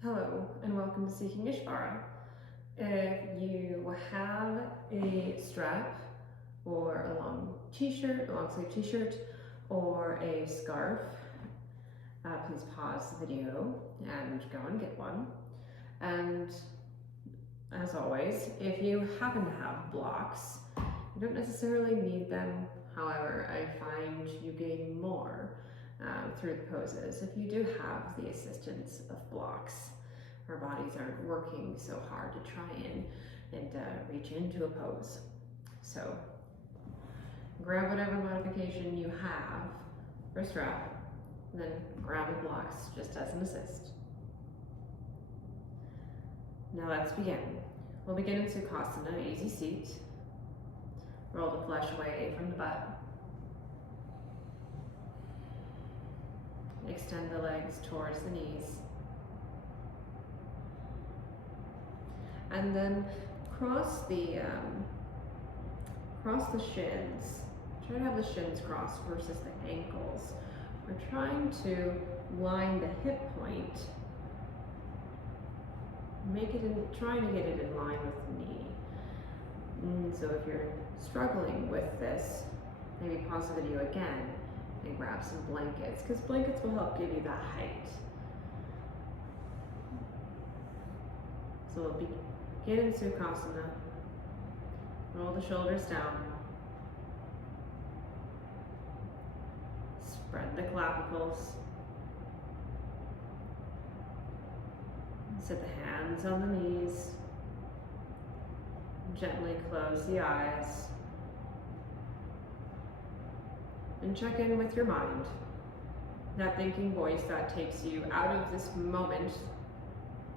Hello and welcome to Seeking Ishvara. If you have a strap or a long t-shirt, a long sleeve t-shirt, or a scarf, please pause the video and go and get one. And as always, if you happen to have blocks, you don't necessarily need them. However, I find you gain more through the poses if you do have the assistance of blocks. Our bodies aren't working so hard to try and reach into a pose. So grab whatever modification you have for strap, and then grab the blocks just as an assist. Now let's begin. We'll begin in Sukhasana, easy seat. Roll the flesh away from the butt. Extend the legs towards the knees. And then cross the shins. Try to have the shins crossed versus the ankles. We're trying to line the hip point. Trying to get it in line with the knee. So if you're struggling with this, maybe pause the video again and grab some blankets, because blankets will help give you that height. So we'll begin in Sukhasana. Roll the shoulders down. Spread the clavicles. Sit the hands on the knees. Gently close the eyes. And check in with your mind. That thinking voice that takes you out of this moment,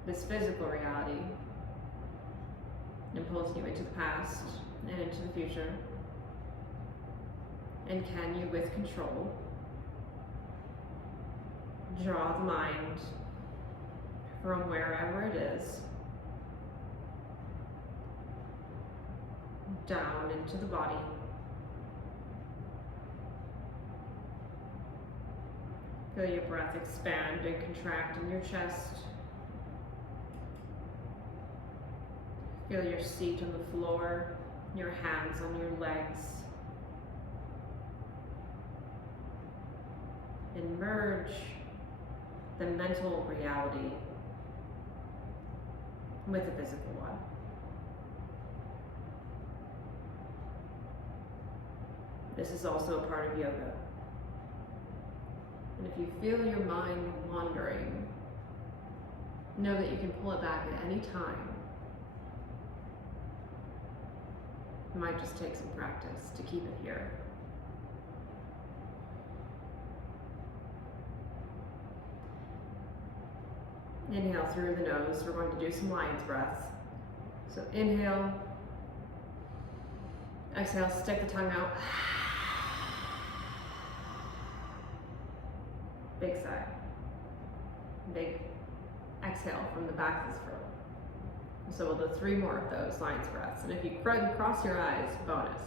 this physical reality, and pulls you into the past and into the future. And can you, with control, draw the mind from wherever it is down into the body, feel your breath expand and contract in your chest. Feel your seat on the floor, your hands on your legs. And merge the mental reality with the physical one. This is also a part of yoga. And if you feel your mind wandering, know that you can pull it back at any time. It might just take some practice to keep it here. Inhale through the nose. We're going to do some lion's breath. So inhale. Exhale, stick the tongue out. Big sigh. Big exhale from the back of the throat. So we'll do 3 more of those lion's breaths. And if you cross your eyes, bonus.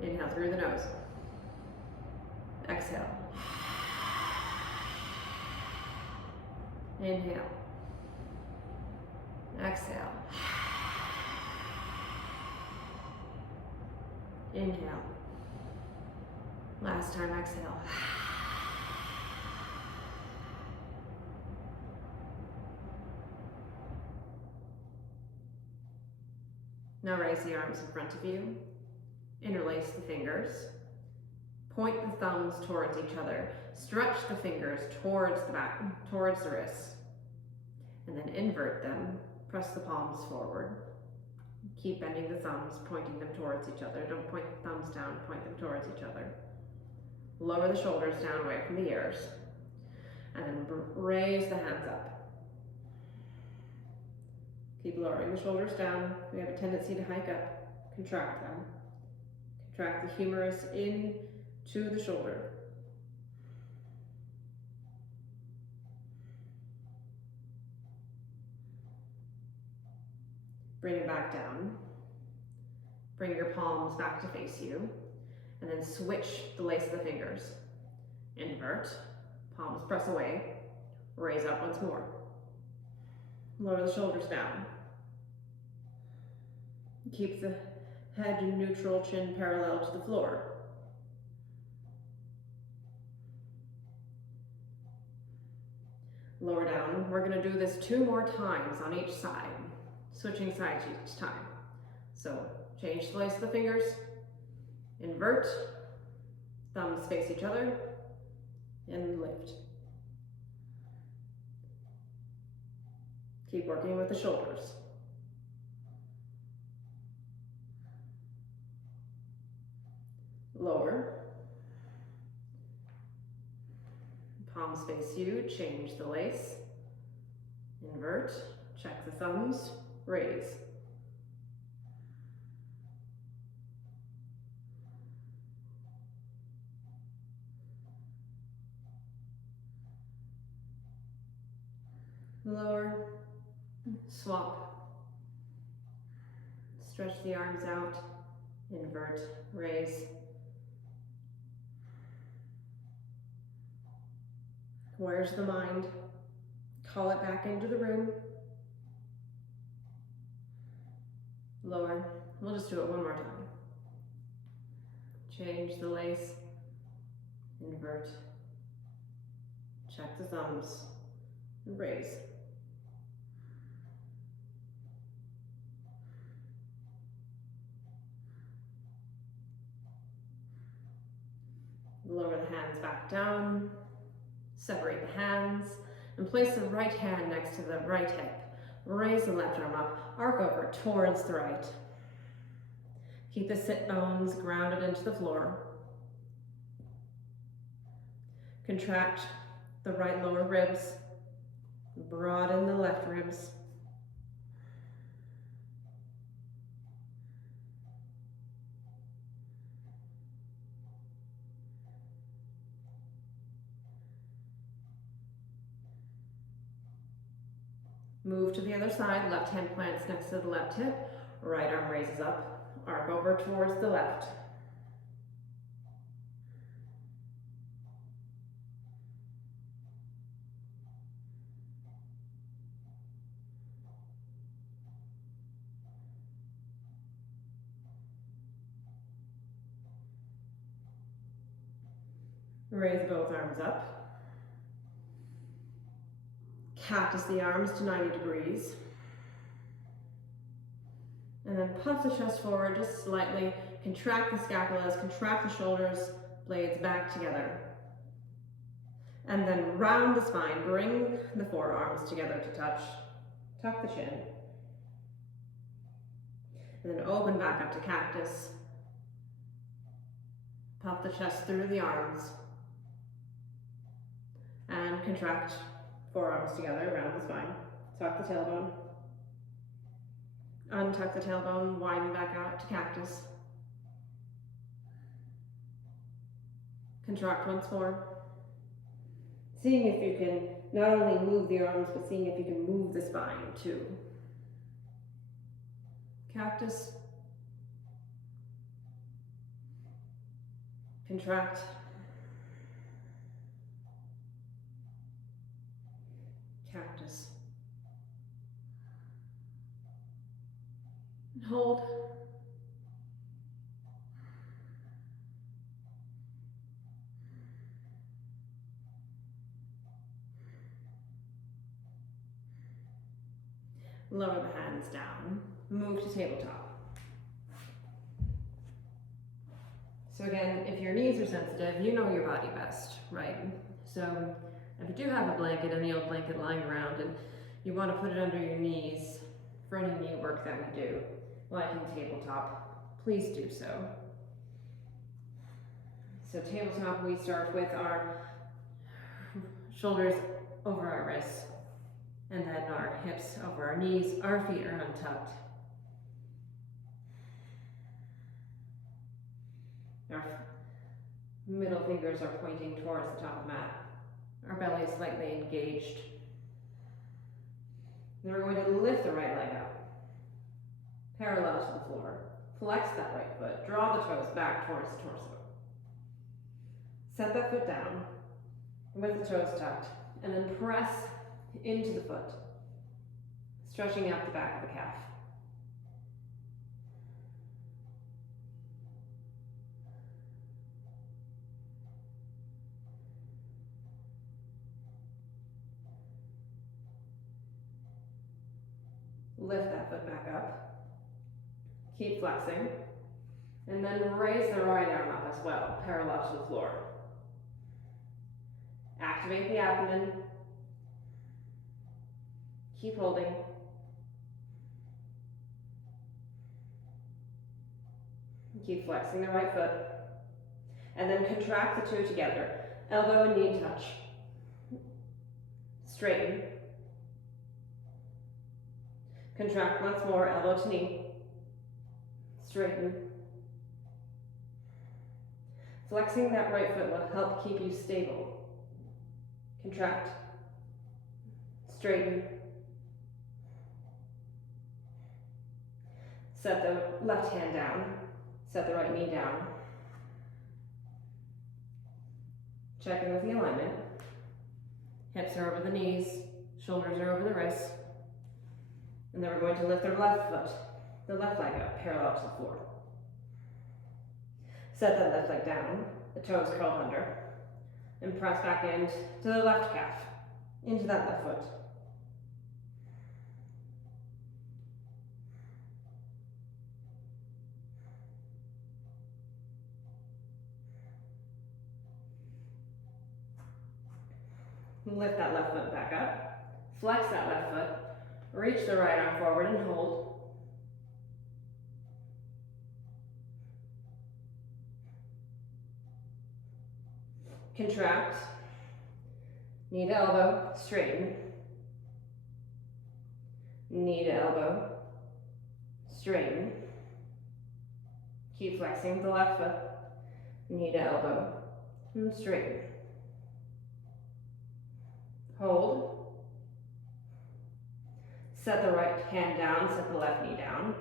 Inhale through the nose. Exhale. Inhale. Exhale. Inhale. Last time, exhale. Now raise the arms in front of you. Interlace the fingers. Point the thumbs towards each other. Stretch the fingers towards the back, towards the wrists. And then invert them. Press the palms forward. Keep bending the thumbs, pointing them towards each other. Don't point the thumbs down, point them towards each other. Lower the shoulders down away from the ears. And then raise the hands up. Keep lowering the shoulders down. We have a tendency to hike up. Contract them. Contract the humerus in to the shoulder. Bring it back down. Bring your palms back to face you. And then switch the lace of the fingers. Invert. Palms press away. Raise up once more. Lower the shoulders down. Keep the head neutral, chin parallel to the floor. Lower down. We're going to do this 2 more times on each side, switching sides each time. So change the lace of the fingers, invert, thumbs face each other, and lift. Keep working with the shoulders. Lower. Palms face you, change the lace. Invert, check the thumbs, raise. Lower, swap. Stretch the arms out, invert, raise. Where's the mind? Call it back into the room. Lower. We'll just do it 1 more time. Change the lace. Invert. Check the thumbs. Raise. Lower the hands back down. Separate the hands and place the right hand next to the right hip. Raise the left arm up, arc over towards the right. Keep the sit bones grounded into the floor. Contract the right lower ribs, broaden the left ribs. Move to the other side, left hand plants next to the left hip, right arm raises up, arc over towards the left. Raise both arms up. Cactus the arms to 90 degrees. And then puff the chest forward just slightly. Contract the scapulas, contract the shoulders, blades back together. And then round the spine, bring the forearms together to touch. Tuck the chin. And then open back up to cactus. Puff the chest through the arms. And contract forearms together around the spine. Tuck the tailbone. Untuck the tailbone, widen back out to cactus. Contract once more. Seeing if you can not only move the arms, but seeing if you can move the spine too. Cactus. Contract. Cactus. And hold. Lower the hands down. Move to tabletop. So again, if your knees are sensitive, you know your body best, right? So if you do have a blanket, any old blanket lying around, and you want to put it under your knees for any knee work that we do, like in tabletop, please do so. So tabletop, we start with our shoulders over our wrists, and then our hips over our knees, our feet are untucked. Our middle fingers are pointing towards the top of the mat. Our belly is slightly engaged. Then we're going to lift the right leg up, parallel to the floor. Flex that right foot, draw the toes back towards the torso. Set that foot down with the toes tucked, and then press into the foot. stretching out the back of the calf. Lift that foot back up. Keep flexing. And then raise the right arm up as well, parallel to the floor. Activate the abdomen. Keep holding. Keep flexing the right foot. And then contract the two together. Elbow and knee touch. Straighten. Contract once more, elbow to knee. Straighten. Flexing that right foot will help keep you stable. Contract. Straighten. Set the left hand down. Set the right knee down. Check in with the alignment. Hips are over the knees, shoulders are over the wrists. And then we're going to lift the left foot, the left leg up, parallel to the floor. Set that left leg down, the toes curled under, and press back into the left calf, into that left foot. Lift that left foot back up, flex that left foot, reach the right arm forward and hold. Contract, knee to elbow, straighten. Knee to elbow, straighten. Keep flexing the left foot, knee to elbow, and straighten. Hold. Set the right hand down, set the left knee down.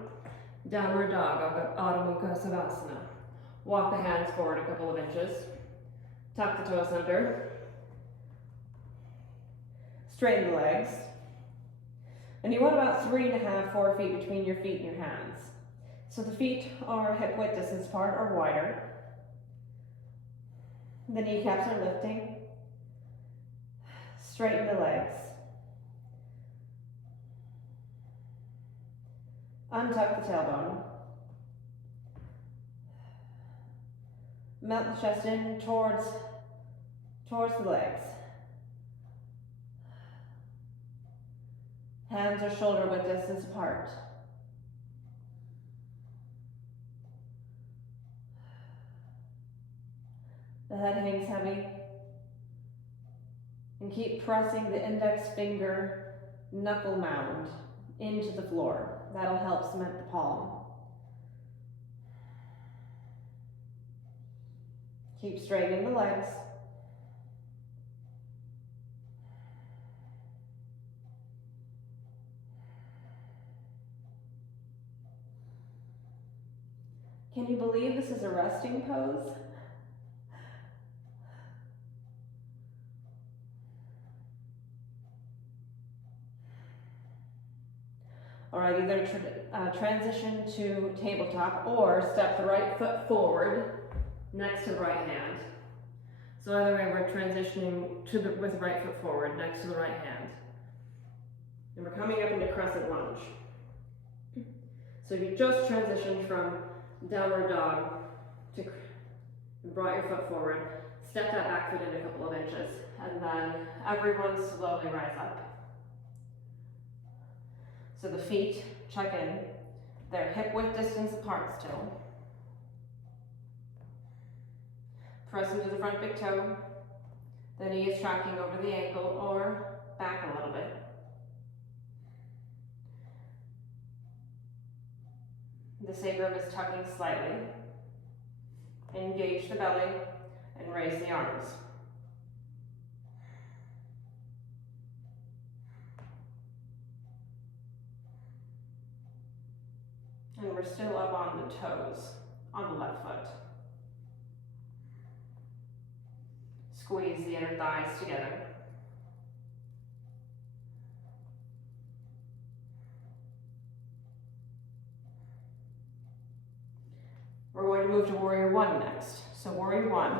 Downward dog, Adho Mukha Savasana. Walk the hands forward a couple of inches. Tuck the toes under. Straighten the legs. And you want about 3.5, 4 feet between your feet and your hands. So the feet are hip width distance apart or wider. The kneecaps are lifting. Straighten the legs. Untuck the tailbone. Melt the chest in towards the legs. Hands are shoulder width distance apart. The head hangs heavy. And keep pressing the index finger knuckle mound into the floor. That'll help cement the palm. Keep straightening the legs. Can you believe this is a resting pose? All right, either transition to tabletop or step the right foot forward next to the right hand. So either way, we're transitioning with the right foot forward next to the right hand. And we're coming up into crescent lunge. So if you just transitioned from downward dog to brought your foot forward, step that back foot in a couple of inches, and then everyone slowly rise up. So the feet check in. They're hip width distance apart still. Press into the front big toe. The knee is tracking over the ankle or back a little bit. The sacrum is tucking slightly. Engage the belly and raise the arms. And we're still up on the toes, on the left foot. Squeeze the inner thighs together. We're going to move to warrior one next. So warrior one,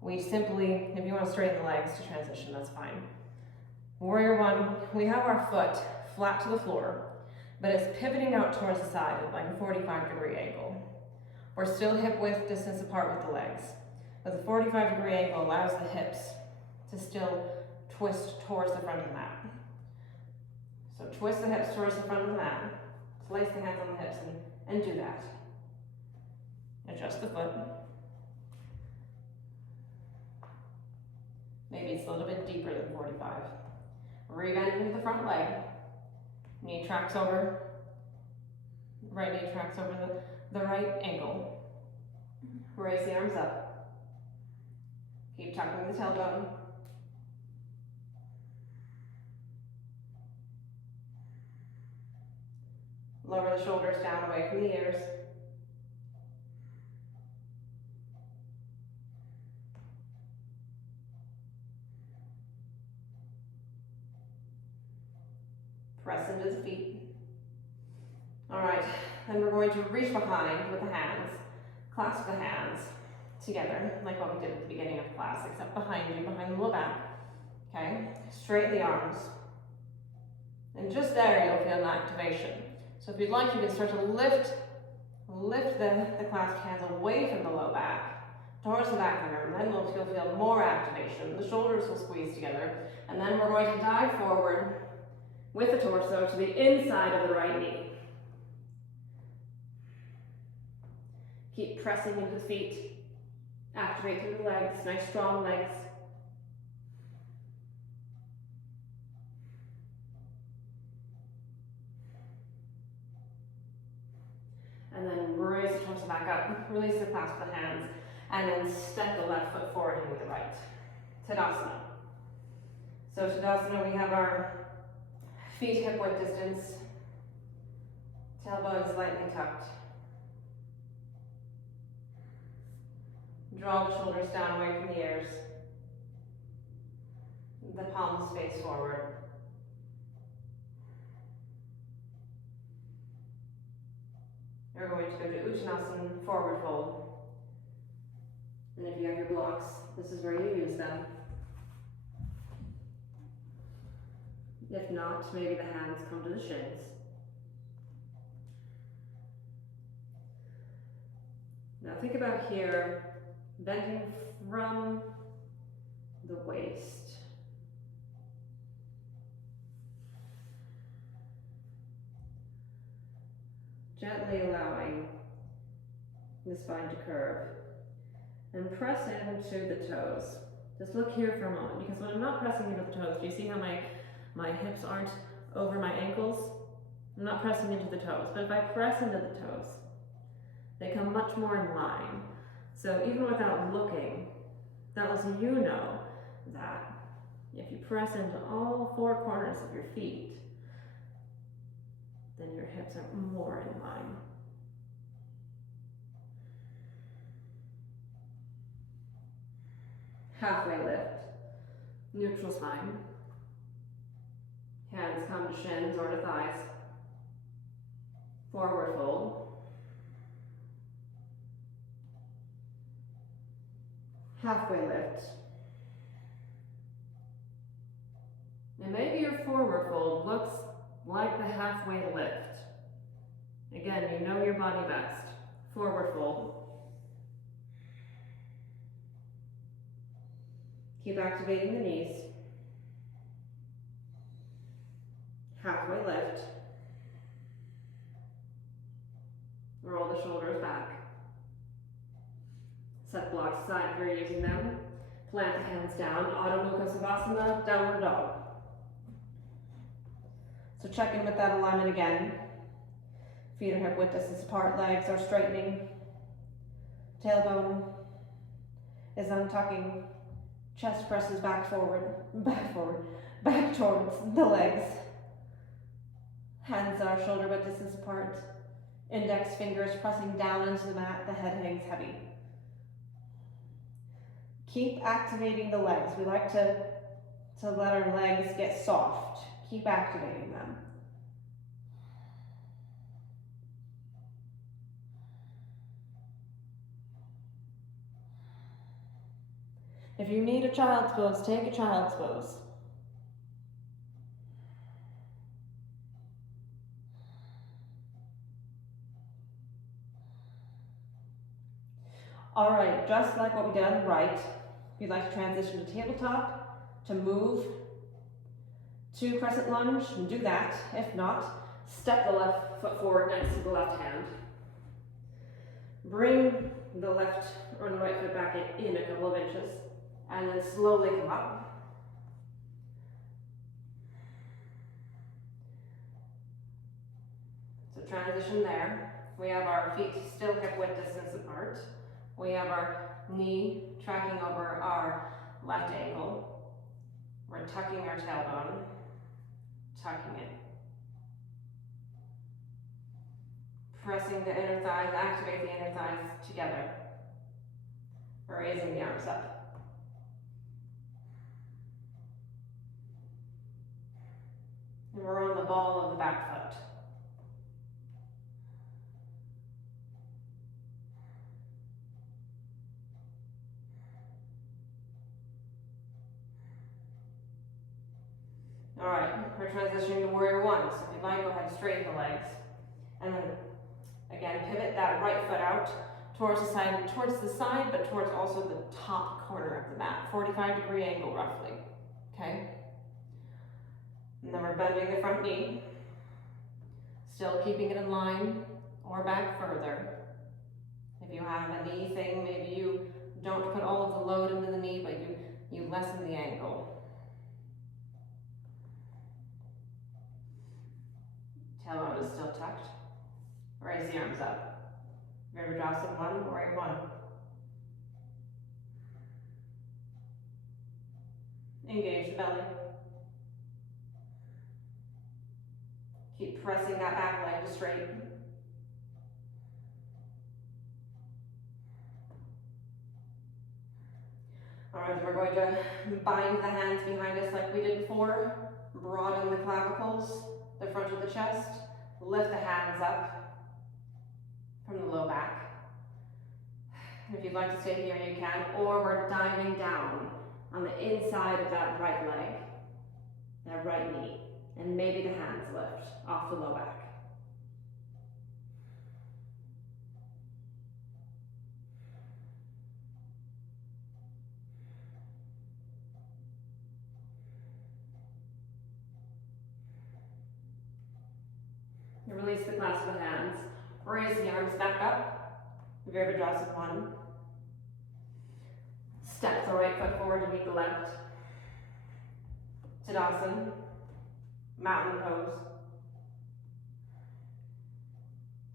we simply, if you want to straighten the legs to transition, that's fine. Warrior one, we have our foot flat to the floor, but it's pivoting out towards the side at like a 45-degree angle. We're still hip width distance apart with the legs, but the 45-degree angle allows the hips to still twist towards the front of the mat. So twist the hips towards the front of the mat, place the hands on the hips and do that. Adjust the foot. Maybe it's a little bit deeper than 45. Rebend into the front leg. Knee tracks over. Right knee tracks over the right ankle. Raise the arms up. Keep tucking the tailbone. Lower the shoulders down away from the ears. Press into the feet. All right, then we're going to reach behind with the hands, clasp the hands together, like what we did at the beginning of class, except behind you, behind the low back. Okay, straighten the arms. And just there, you'll feel an activation. So if you'd like, you can start to lift the clasped hands away from the low back, towards the back of the room. Then you'll feel more activation. The shoulders will squeeze together. And then we're going to dive forward with the torso to the inside of the right knee. Keep pressing into the feet. Activate through the legs, nice strong legs. And then raise the torso back up, release the clasp of the hands, and then step the left foot forward and with the right. Tadasana. So Tadasana, we have our feet hip width distance, tailbone slightly tucked. Draw the shoulders down away from the ears. The palms face forward. You're going to go to Uttanasana, forward fold. And if you have your blocks, this is where you use them. If not, maybe the hands come to the shins. Now think about here, bending from the waist. Gently allowing the spine to curve. And press into the toes. Just look here for a moment, because when I'm not pressing into the toes, do you see how my hips aren't over my ankles? I'm not pressing into the toes, but if I press into the toes, they come much more in line. So even without looking, that lets you know that if you press into all four corners of your feet, then your hips are more in line. Halfway lift, neutral spine. Hands come to shins or to thighs. Forward fold. Halfway lift. And maybe your forward fold looks like the halfway lift. Again, you know your body best. Forward fold. Keep activating the knees. Halfway lift. Roll the shoulders back. Set blocks aside if you're using them. Plant the hands down. Adho Mukha Savasana, downward dog. So check in with that alignment again. Feet are hip width distance apart, legs are straightening. Tailbone is untucking. Chest presses back towards the legs. Hands are shoulder width distance apart. Index fingers pressing down into the mat, the head hangs heavy. Keep activating the legs. We like to let our legs get soft. Keep activating them. If you need a child's pose, take a child's pose. All right, just like what we did on the right, if you'd like to transition to tabletop, to move to crescent lunge, do that. If not, step the left foot forward next to the left hand. Bring the left or the right foot back in a couple of inches, and then slowly come up. So transition there. We have our feet still hip width distance apart. We have our knee tracking over our left ankle. We're tucking our tailbone, tucking it. Pressing the inner thighs, activate the inner thighs together. Raising the arms up. And we're on the ball of the back foot. All right, we're transitioning to warrior one. So if you'd like, go ahead and straighten the legs. And then again, pivot that right foot out towards the side, but towards also the top corner of the mat, 45-degree angle roughly, okay? And then we're bending the front knee, still keeping it in line or back further. If you have a knee thing, maybe you don't put all of the load into the knee, but you lessen the angle. Tailbone is still tucked. Raise the arms up. Virabhadrasana 1, warrior 1. Engage the belly. Keep pressing that back leg straight. All right, we're going to bind the hands behind us like we did before. Broaden the clavicles, the front of the chest. Lift the hands up from the low back. If you'd like to stay here, you can, or we're diving down on the inside of that right leg, that right knee, and maybe the hands lift off the low back. Release the clasp of the hands. Raise the arms back up. Virabhadrasana 1. Step the right foot forward to meet the left. Tadasana. Mountain pose.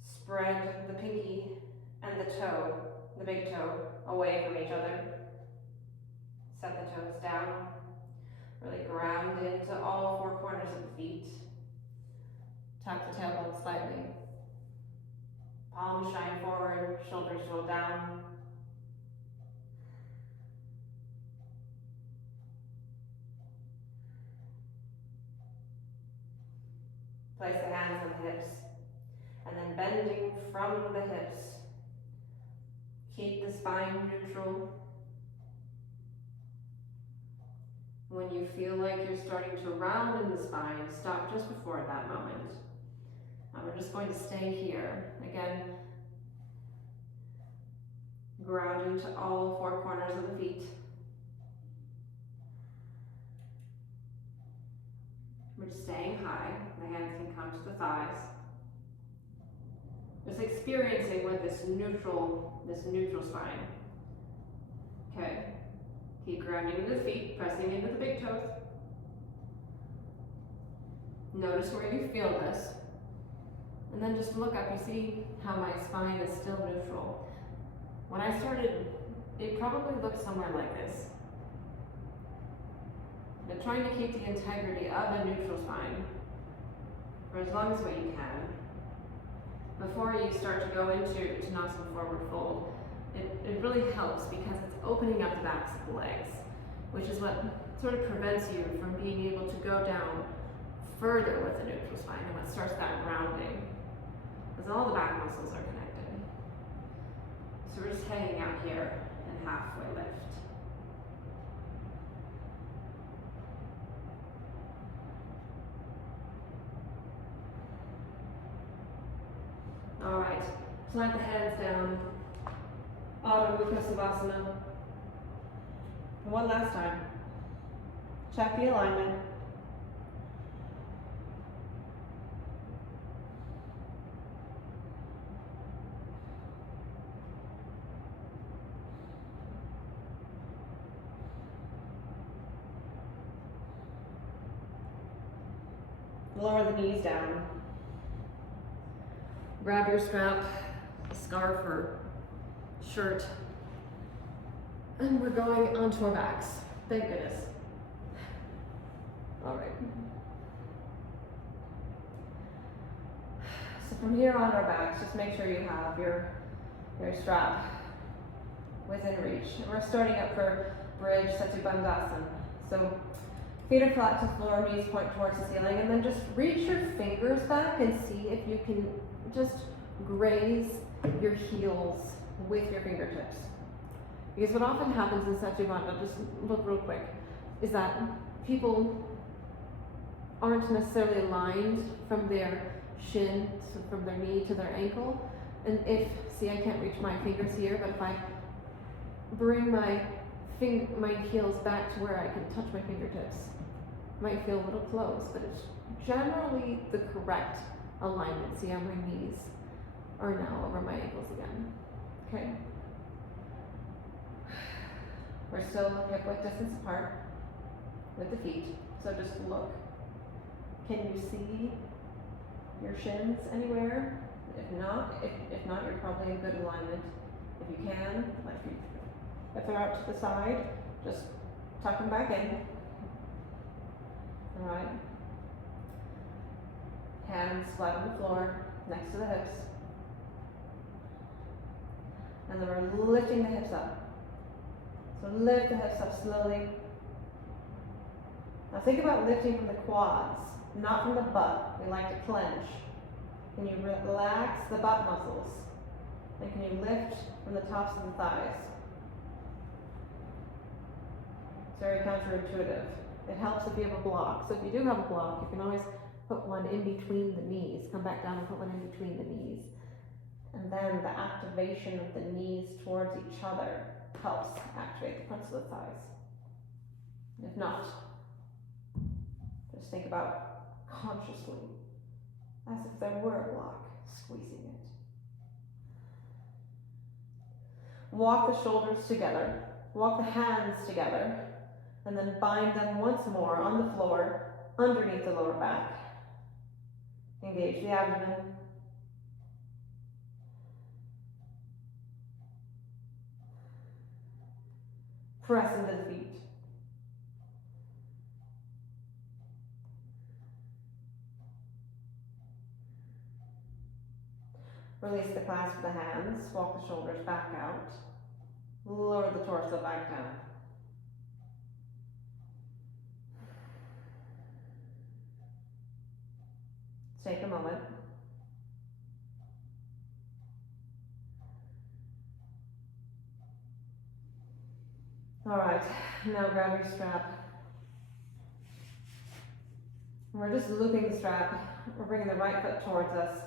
Spread the pinky and the toe, the big toe, away from each other. Set the toes down. Really ground into all four corners of the feet. Tuck the tailbone slightly. Palms shine forward, shoulders roll down. Place the hands on the hips. And then bending from the hips. Keep the spine neutral. When you feel like you're starting to round in the spine, stop just before that moment. We're just going to stay here. Again, ground into all four corners of the feet. We're just staying high. The hands can come to the thighs. Just experiencing with this neutral spine. Okay. Keep grounding into the feet, pressing into the big toes. Notice where you feel this. And then just look up, you see how my spine is still neutral. When I started, it probably looked somewhere like this. But trying to keep the integrity of a neutral spine for as long as what you can. Before you start to go into Uttanasana forward fold, it really helps because it's opening up the backs of the legs, which is what sort of prevents you from being able to go down further with the neutral spine and what starts that rounding. Because all the back muscles are connected. So we're just hanging out here in halfway lift. Plant the hands down. Adho Mukha Savasana. One last time. Check the alignment. Lower the knees down. Grab your strap, scarf or shirt, and we're going onto our backs. Thank goodness. All right. So from here on our backs, just make sure you have your strap within reach. And we're starting up for bridge Setu Bandhasan. So feet are flat to the floor, knees point towards the ceiling, and then just reach your fingers back and see if you can just graze your heels with your fingertips. Because what often happens in Setu Bandha, just look real quick, is that people aren't necessarily aligned from their shin, so from their knee to their ankle. And see, I can't reach my fingers here, but if I bring my heels back to where I can touch my fingertips, might feel a little close, but it's generally the correct alignment. See how my knees are now over my ankles again. Okay. We're still hip width distance apart with the feet, so just look. Can you see your shins anywhere? If not, you're probably in good alignment. If you can, if they're out to the side, just tuck them back in. All right. Hands flat on the floor, next to the hips. And then we're lifting the hips up. So lift the hips up slowly. Now think about lifting from the quads, not from the butt. We like to clench. Can you relax the butt muscles? And can you lift from the tops of the thighs? It's very counterintuitive. It helps if you have a block. So if you do have a block, you can always put one in between the knees. Come back down and put one in between the knees. And then the activation of the knees towards each other helps activate the fronts of the thighs. If not, just think about consciously, as if there were a block, squeezing it. Walk the shoulders together, walk the hands together, and then bind them once more on the floor underneath the lower back. Engage the abdomen. Press into the feet. Release the clasp of the hands, walk the shoulders back out. Lower the torso back down. Take a moment. All right, now grab your strap. We're just looping the strap. We're bringing the right foot towards us,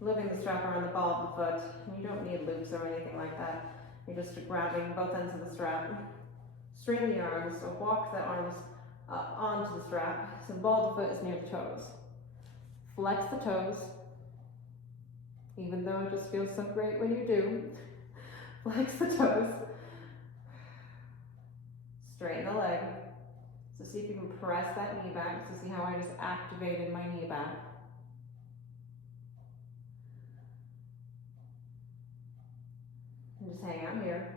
looping the strap around the ball of the foot. You don't need loops or anything like that. You're just grabbing both ends of the strap. Straighten the arms, so walk the arms onto the strap. So the ball of the foot is near the toes. Flex the toes, even though it just feels so great when you do. Flex the toes. Straighten the leg. So see if you can press that knee back. So see how I just activated my knee back. And just hang out here.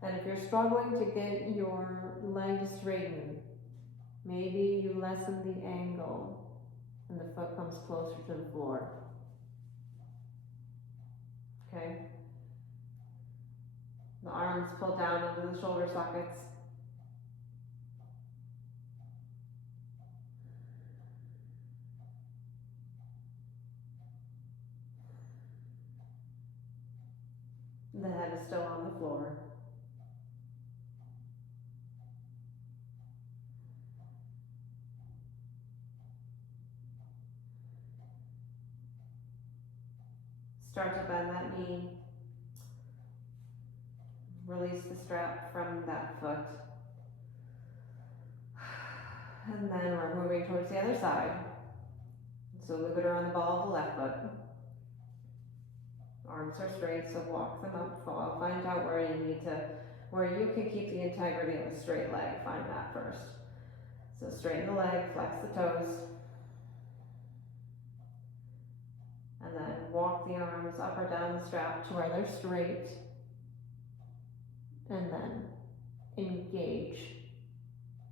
And if you're struggling to get your leg to straighten, maybe you lessen the angle and the foot comes closer to the floor. Okay? The arms pull down into the shoulder sockets. The head is still on the floor. Start to bend that knee. Release the strap from that foot. And then we're moving towards the other side. So move it around the ball of the left foot. Arms are straight, so walk them up. Find out where you can keep the integrity of a straight leg. Find that first. So straighten the leg, flex the toes. And then walk the arms up or down the strap to where they're straight. And then engage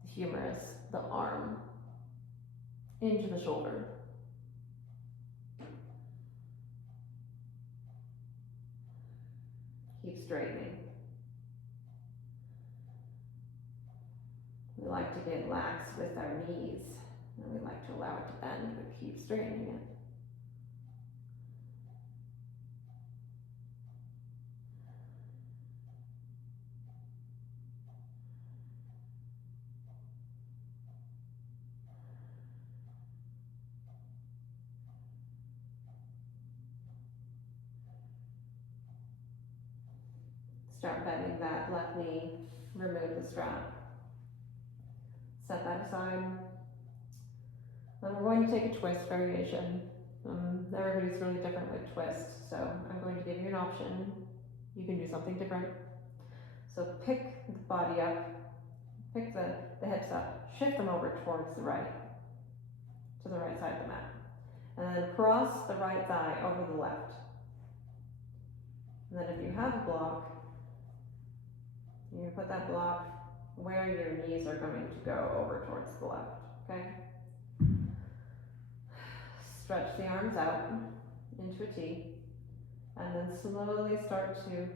the humerus, the arm, into the shoulder. Keep straightening. We like to get lax with our knees, and we like to allow it to bend, but keep straightening it. Start bending that left knee, remove the strap. Set that aside. Then we're going to take a twist variation. Everybody's really different with twists, so I'm going to give you an option. You can do something different. So pick the body up, pick the hips up, shift them over towards the right, to the right side of the mat. And then cross the right thigh over the left. And then if you have a block, you put that block where your knees are going to go over towards the left, okay? Stretch the arms out into a T, and then slowly start to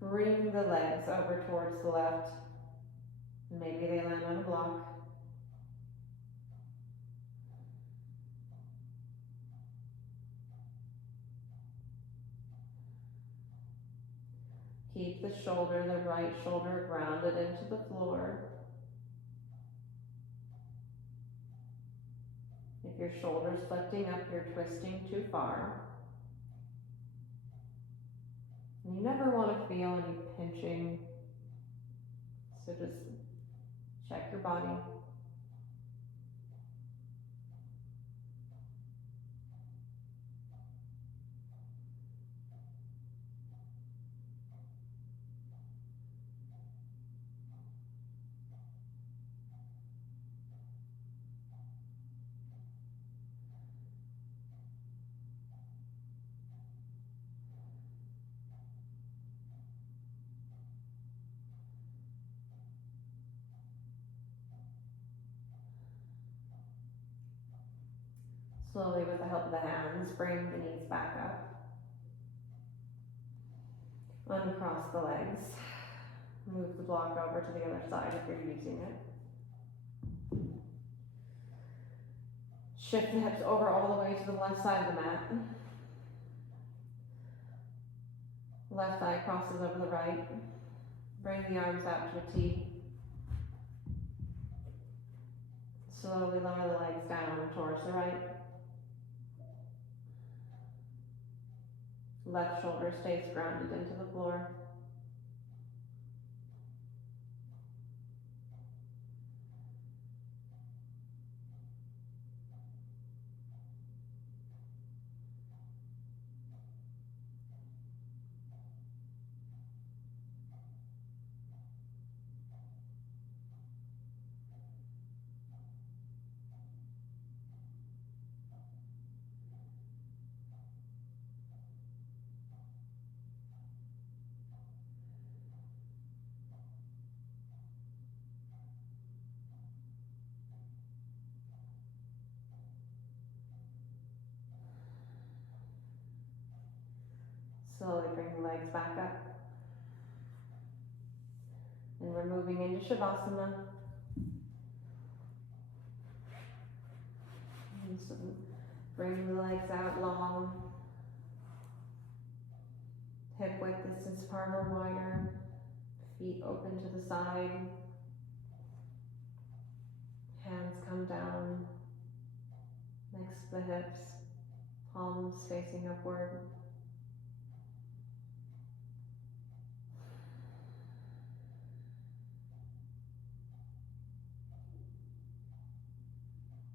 bring the legs over towards the left. Maybe they land on a block. Keep the shoulder, the right shoulder, grounded into the floor. If your shoulder's lifting up, you're twisting too far. You never want to feel any pinching, so just check your body. Slowly, with the help of the hands, bring the knees back up. Uncross the legs. Move the block over to the other side if you're using it. Shift the hips over all the way to the left side of the mat. Left thigh crosses over the right. Bring the arms out to a T. Slowly lower the legs down towards the right. Left shoulder stays grounded into the floor. Slowly bring the legs back up. And we're moving into Shavasana. And so bring the legs out long. Hip width distance apart or wider. Feet open to the side. Hands come down. Next to the hips. Palms facing upward.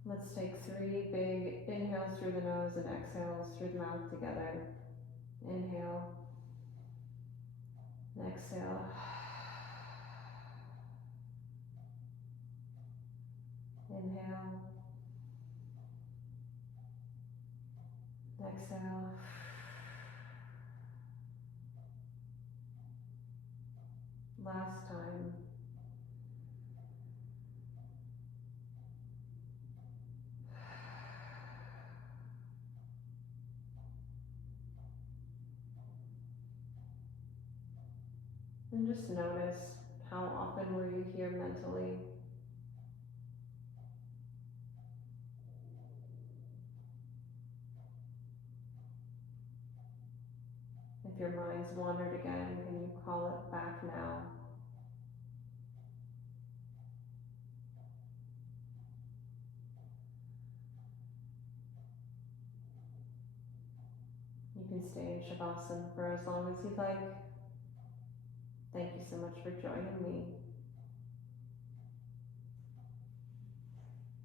Let's take 3 big inhales through the nose and exhales through the mouth together. Inhale, exhale. Inhale, exhale. Last time. And just notice, how often were you here mentally? If your mind's wandered again, can you call it back now? You can stay in Shavasana for as long as you'd like. Thank you so much for joining me.